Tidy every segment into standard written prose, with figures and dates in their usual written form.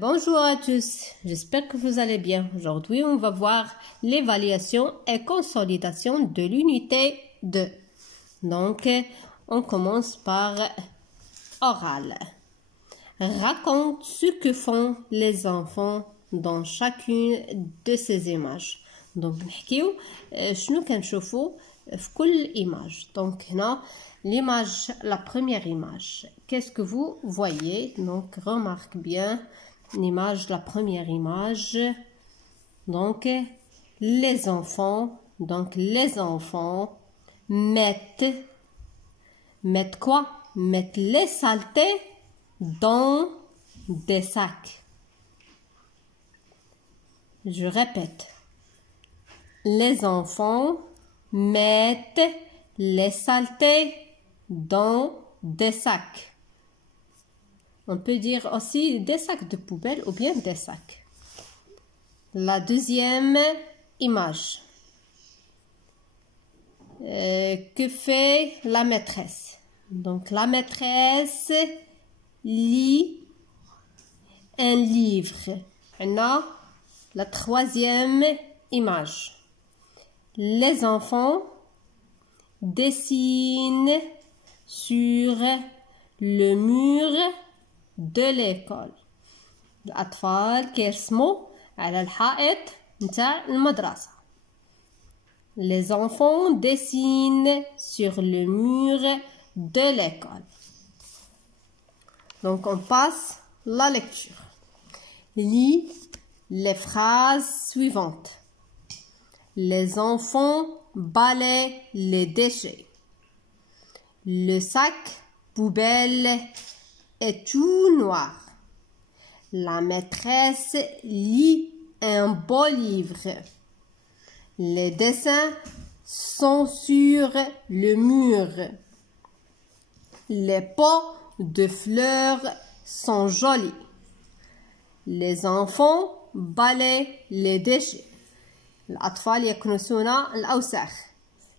Bonjour à tous, j'espère que vous allez bien. Aujourd'hui, on va voir l'évaluation et consolidation de l'unité 2. Donc, on commence par oral. Raconte ce que font les enfants dans chacune de ces images. Donc, نحكيو شنو كنشوفوا في كل image. Donc, هنا l'image, la première image. Qu'est-ce que vous voyez? Donc, remarque bien l'image, la première image. Donc, les enfants. Donc, les enfants mettent quoi? Mettent les saletés dans des sacs. Je répète. Les enfants mettent les saletés dans des sacs. On peut dire aussi des sacs de poubelle ou bien des sacs. La deuxième image. Que fait la maîtresse? Donc la maîtresse lit un livre. On a la troisième image. Les enfants dessinent sur le mur de l'école. الأطفال كيرسموا على الحائط نتاع المدرسة. Les enfants dessinent sur le mur de l'école. Donc on passe la lecture. Lis les phrases suivantes. Les enfants balaient les déchets. Le sac poubelle est tout noir. La maîtresse lit un beau livre. Les dessins sont sur le mur. Les pots de fleurs sont jolis. Les enfants balaient les déchets. الأطفال يكنسون الأوساخ.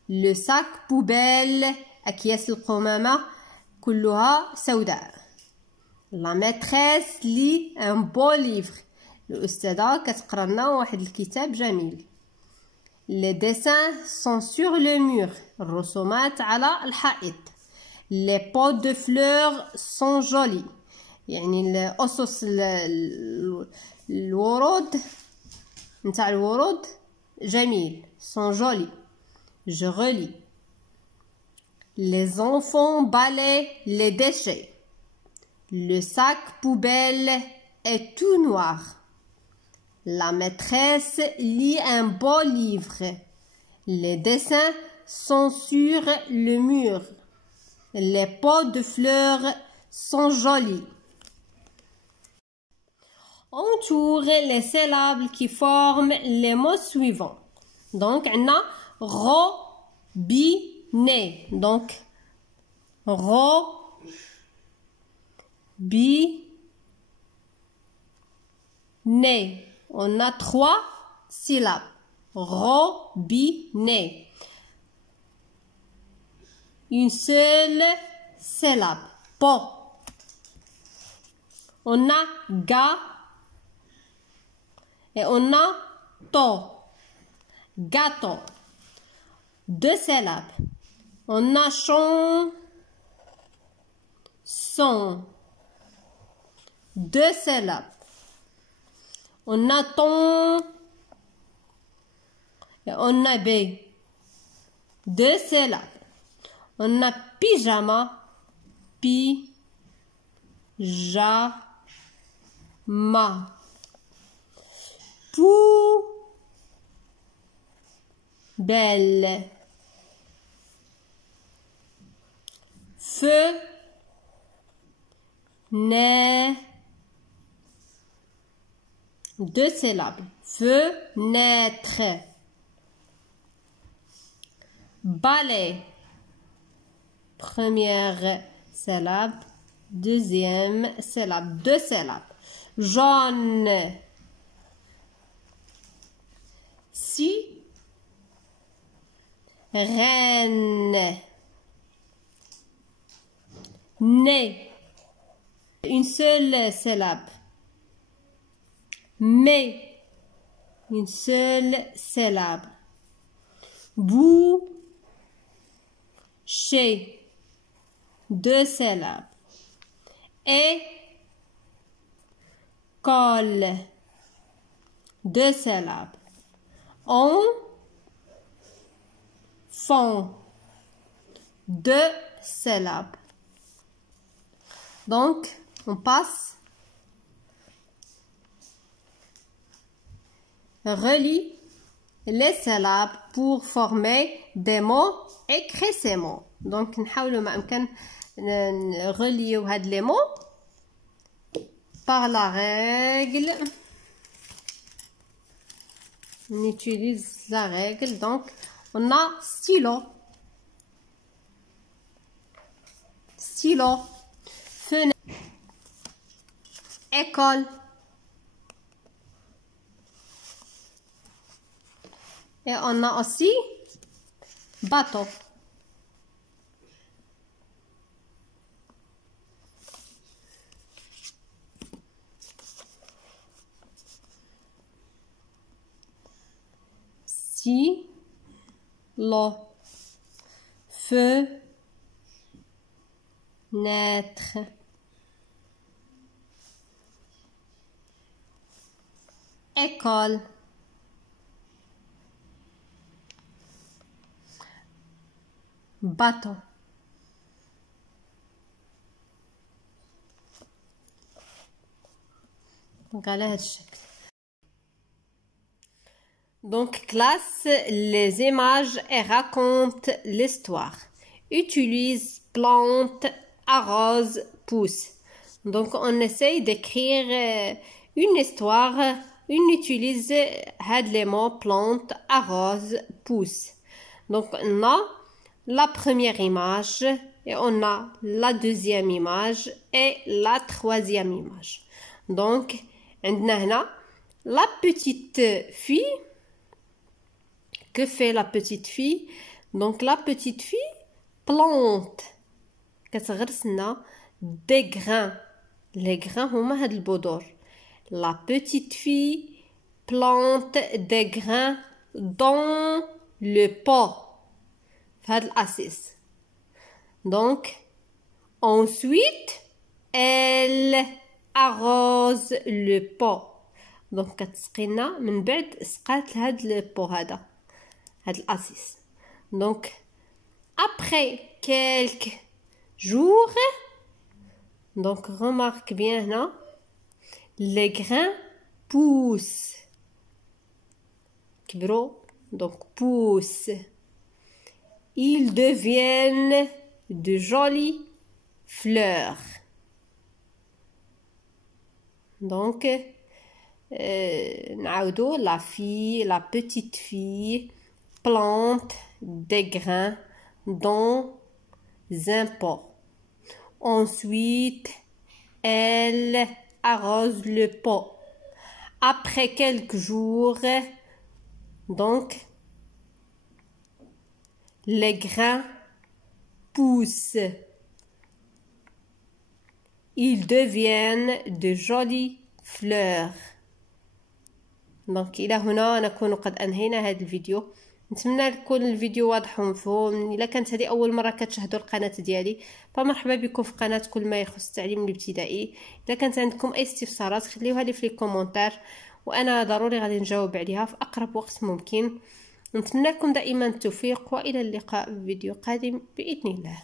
Le sac poubelle أكياس القمامة كلها سوداء. La maîtresse lit un beau livre. الأستاذة كتقرا لنا واحد الكتاب جميل. Les dessins sont sur le mur. الرسومات على الحائط. Les pots de fleurs sont jolis. يعني الأسس الورود نتاع الورود جميل. Sont jolis. Je relis. Les enfants balaient les déchets. Le sac poubelle est tout noir. La maîtresse lit un beau livre. Les dessins sont sur le mur. Les pots de fleurs sont jolis. Entoure les syllabes qui forment les mots suivants. Donc, on a robinet. Donc, robinet. On a 3 syllabes. Robinet. Une seule syllabe. Pot. On a ga et on a to. Gâteau. 2 syllabes. On a son. 2 syllabes. On a ton et on a b. 2 syllabes. On a pyjama. Pyjama. Poubelle. Fenêtre. 2 syllabes. Fenêtre. Balai. Première syllabe. Deuxième syllabe. 2 syllabes. Jaune. Reine. Nez. Une seule syllabe. mais, une seule syllabe. Boucher, 2 syllabes. École, 2 syllabes. Enfant, 2 syllabes. Donc, on passe. Relie les syllabes pour former des mots. Écris ces mots. Donc, نحاولوا ما أمكن نرليو هاد les mots par la règle. On utilise la règle. Donc, on a stylo. Stylo. Fenêtre. École. Et on a aussi bateau. Stylo. Fenêtre. École. Bateau. Donc على هذا الشكل. Donc classe les images et raconte l'histoire. Utilise plante, arrose, pousse. Donc on essaye d'écrire une histoire. On utilise les mots plante, arrose, pousse. Donc on a la première image et on a la deuxième image et la troisième image. Donc, عندنا هنا la petite fille. Que fait la petite fille? Donc, la petite fille plante. كتغرسنا des grains. Les grains هما هاد البذور. La petite fille plante des grains dans le pot. Donc, ensuite, elle arrose le pot. Donc, كتسقينا من بعد سقات لهاد البو هذا الأسيس. Donc, après quelques jours, donc remarque bien هنا, les grains poussent. كبروا, donc poussent. Ils deviennent de jolies fleurs. Donc, la petite fille plante des grains dans un pot. Ensuite, elle arrose le pot. Après quelques jours, donc, les grains poussent. Ils deviennent de jolies fleurs. دونك الى هنا نكون قد انهينا هذا الفيديو. نتمنى يكون الفيديو واضح ومفهوم. الا كانت هذه اول مره كتشاهدوا القناه ديالي فمرحبا بكم في قناه كل ما يخص التعليم الابتدائي. اذا كانت عندكم اي استفسارات خليوها لي في الكومونتير وانا ضروري غادي نجاوب عليها في اقرب وقت ممكن. نتمنى لكم دائما التوفيق والى اللقاء في فيديو قادم باذن الله.